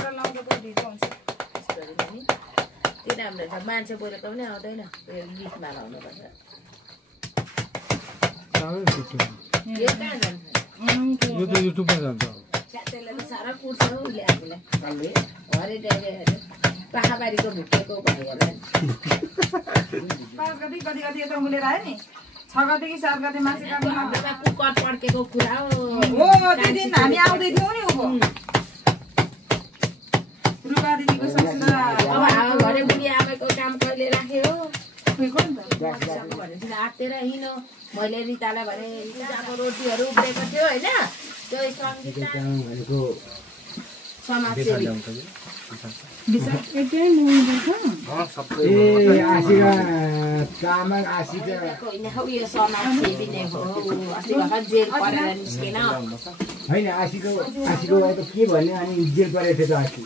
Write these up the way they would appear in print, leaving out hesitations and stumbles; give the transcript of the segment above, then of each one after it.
एउटा लाउँदा त ढिलो हुन्छ त्यो राम्रो छ मान्छे बोलेको पनि आउँदैन यो गीतमा लाउनु पर्छ यो कहाँ जान्छ यो त युट्युबमा जान्छ त्यसले त साह्रो कुर्छ हौ उसले आफूलाई हरे डाइरे पाखाबारीको भुटेको भनेर 5 गते कति कति यता उलेर आयो नि 6 गते कि 7 गते मान्छे काट्नु हाम्रोमा कुकर पड्केको कुरा हो त्यो दिन हामी आउँदै थियौँ नि उ रुपा दिदीको ससुरा अब घरे बुढी आमाको काम कहिले राख्यो भनेपछि आत्तेर हिँड्यो मैले रितालाई भने रिताको रोटीहरू उब्रेको थियो होइन त्यो समाजसेवी यो समाजसेवी नै हो अस्ति भर्खर जेल परेर निस्केन होइन आशीको के भन्यो अनि जेल परेको थियो त अस्ति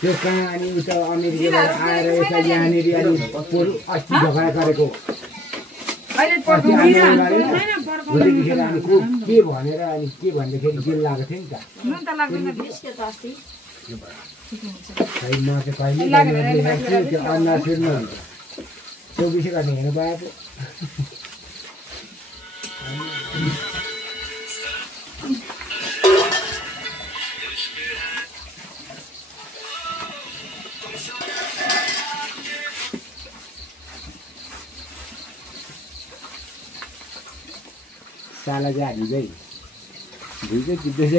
त्यो कहाँ अनि उता अमेरिकाबाट आएर यता यहाँनिर अनि अस्ति झगडा गरेको भोलिखेर अनि के भनेर अनि के भन्दाखेरि जेल लागेको थियो नि त खै म चाहिँ कहिले त्यो अन्ना सुन्नु हुन्छ 24 गर्ने हेर्नु पाएको साला चाहिँ हामी चाहिँ भुइँकै चिप्दैछ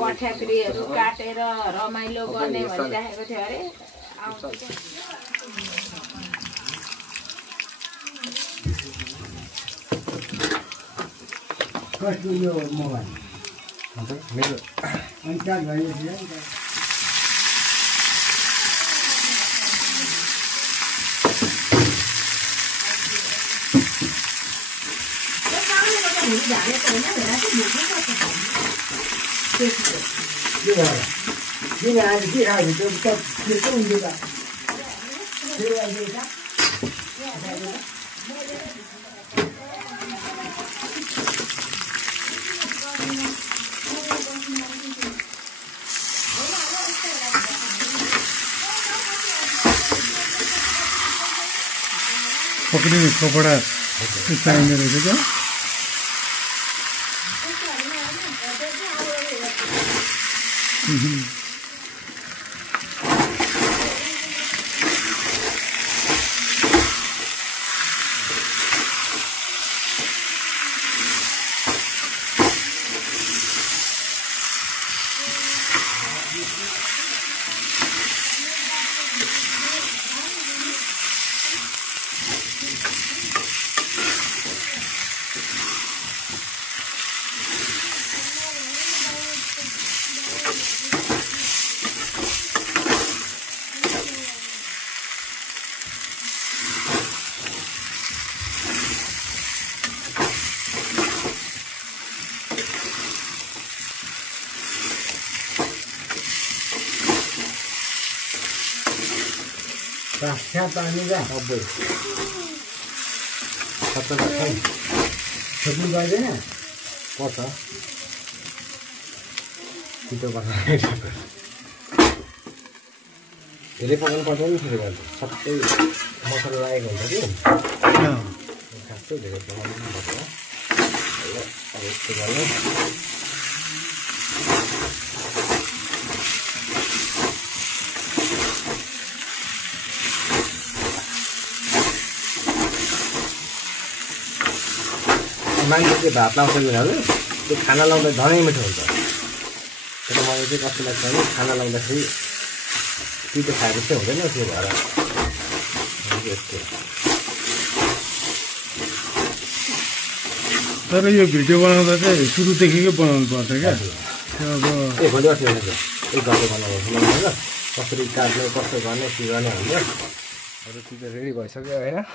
पठ्याक्रीहरू काटेर रमाइलो गर्ने भनिराखेको थियो अरे कसको यो मोबाइल मेरो अनि चार्ज भयो किन आज के खायो त्यो त त्यस्तो हुन्छ त पक्रिने कपडा चाहिने रहेछ क्या Siapa ni dah? Apa? Kata macam sebelum baca ni, apa? Kita pakai. Jadi pakai pasal ni sudah kan? Satu masalah lain kan tadi? Ya. Satu jadi pakai ni apa? Harus segala. मान्छेले भात लाउँछ बिनाले त्यो खाना लाउँदा झनै मिठो हुन्छ तर मलाई चाहिँ कस्तो लाग्छ भने खाना लाउँदाखेरि पिठो खाएको चाहिँ हुँदैन त्यो भएर यस्तो तर यो भिडियो बनाउँदा चाहिँ सुरुदेखिकै बनाउनु पर्छ क्या अब भोलि अस्ति एक घन्टा बनाउँदा कसरी काट्ने कस्तो गर्ने के गर्ने हुन्छ अरू चिज रेडी भइसक्यो होइन